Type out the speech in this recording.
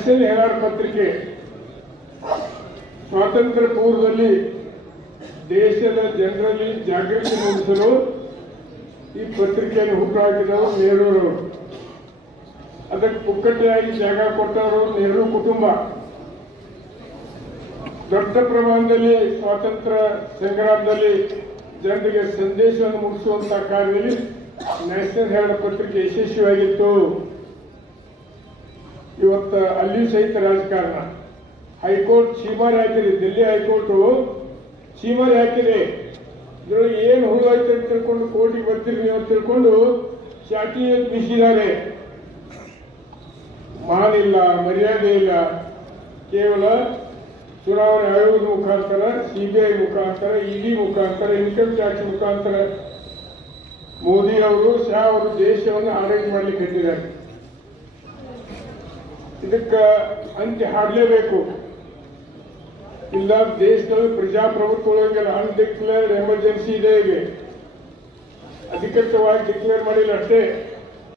National Herald ಪತ್ರಿಕೆ ಸ್ವಾತಂತ್ರ್ಯ ಪೂರ್ವದಲ್ಲಿ ದೇಶದ ಜನರಲ್ಲಿ ಜಾಗೃತಿ ಮೂಡಿಸಲು ಈ ಪತ್ರಿಕೆಯನ್ನು ಹುಟ್ಟುಹಾಕಿದವರು ನೆಹರೂರವರು. ಅದಕ್ಕೆ ಪುಕ್ಕಟೆಯಾಗಿ ಜಾಗ ಕೊಟ್ಟವರು ನೆಹರು ಕುಟುಂಬ. ದೊಡ್ಡ ಪ್ರಮಾಣದಲ್ಲಿ ಸ್ವಾತಂತ್ರ್ಯ ಸಂಗ್ರಾಮದಲ್ಲಿ ಜನರಿಗೆ ಸಂದೇಶವನ್ನು ಮುಟ್ಟಿಸುವಂತಹ ಕಾರ್ಯದಲ್ಲಿ ನ್ಯಾಷನಲ್ ಹೆರಾಲ್ಡ್ ಪತ್ರಿಕೆ ಯಶಸ್ವಿಯಾಗಿತ್ತು. ಇವತ್ತು ಅಲ್ಲಿ ಸಹಿತ ರಾಜಕಾರಣ ಹೈಕೋರ್ಟ್ ಚೀಮಾರಿ ಹಾಕಿದೆ. ದಿಲ್ಲಿ ಹೈಕೋರ್ಟ್ ಚೀಮಾರಿ ಹಾಕಿದೆ. ಇದರೊಳಗೆ ಏನು ಹುಡುಗಾಯ್ತು ಅಂತ ತಿಳ್ಕೊಂಡು ಕೋರ್ಟಿಗೆ ಬರ್ತೀರಿ ನೀವು ಅಂತ ತಿಳ್ಕೊಂಡು ಚಾಟಿ ಬೀಸಿದ್ದಾರೆ. ಮಾನಿಲ್ಲ, ಮರ್ಯಾದೆ ಇಲ್ಲ. ಕೇವಲ ಚುನಾವಣೆ ಆಯೋಗದ ಮುಖಾಂತರ, ಸಿಬಿಐ ಮುಖಾಂತರ, ಇಡಿ ಮುಖಾಂತರ, ಇನ್ಕಮ್ ಟ್ಯಾಕ್ಸ್ ಮುಖಾಂತರ ಮೋದಿ ಅವರು, ಶಾ ಅವರು ದೇಶವನ್ನು ಆಡಳಿತ ಮಾಡಲಿಕ್ಕೆ ಇಟ್ಟಿದ್ದಾರೆ. ಇದಕ್ಕೆ ಅಂತ್ಯ ಹಾಡಲೇಬೇಕು. ಇಲ್ಲ ದೇಶದಲ್ಲಿ ಪ್ರಜಾಪ್ರಭುತ್ವ ಒಳಗೆಲ್ಲ ಅನ್ಡಿಕ್ಲೇರ್ಡ್ ಎಮರ್ಜೆನ್ಸಿ ಇದೆ. ಈಗ ಅಧಿಕೃತವಾಗಿ ಡಿಕ್ಲೇರ್ ಮಾಡಿಲ್ಲ ಅಷ್ಟೇ.